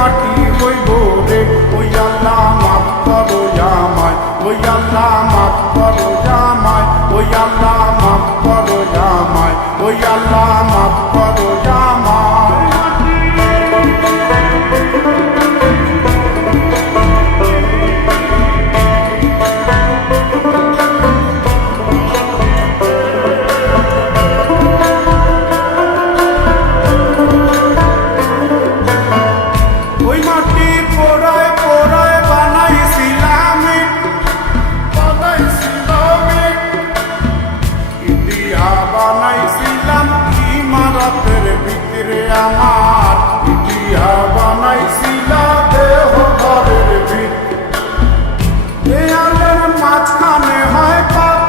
মাটি হইব রে। ওই আল্লাহ মাফ করো আমায়, ওই আল্লাহ মাফ করো আমায়, ওই আল্লাহ মাফ করো আমায়, ওই আল্লাহ মাফ করো আমায়। ওই মাটি পোড়ায় পোড়ায় বানাইছিলাম ইটিয়া বানাইছিলাম ইমারতের ভিতরে আমার, ইটিয়া বানাইছিলাম দেহ ঘরের ভিতরে। দেয়ালের মাঝখানে হয় পাপ,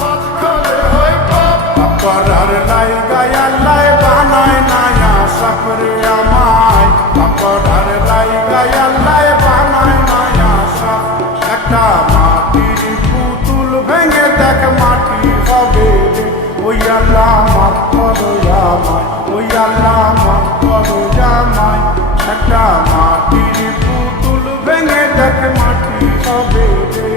মাঝখানে হয় পাপ, পাপার লাইগায় আল্লাহ বানায় নায়া সাপরে আমায়, পাপার লাইগায় আল্লাহ বানায় নায়া সাপ। একটা মাটির পুতুল ভেঙে দেখ মাটি হবে রে। ওই আল্লাহ মাফ করো আমায়, ওই আল্লাহ মাফ করো আমায়। একটা মাটির পুতুল ভেঙে দেখ মাটি হবে রে।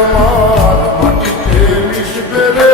আমার মাটিতে মিশবে রে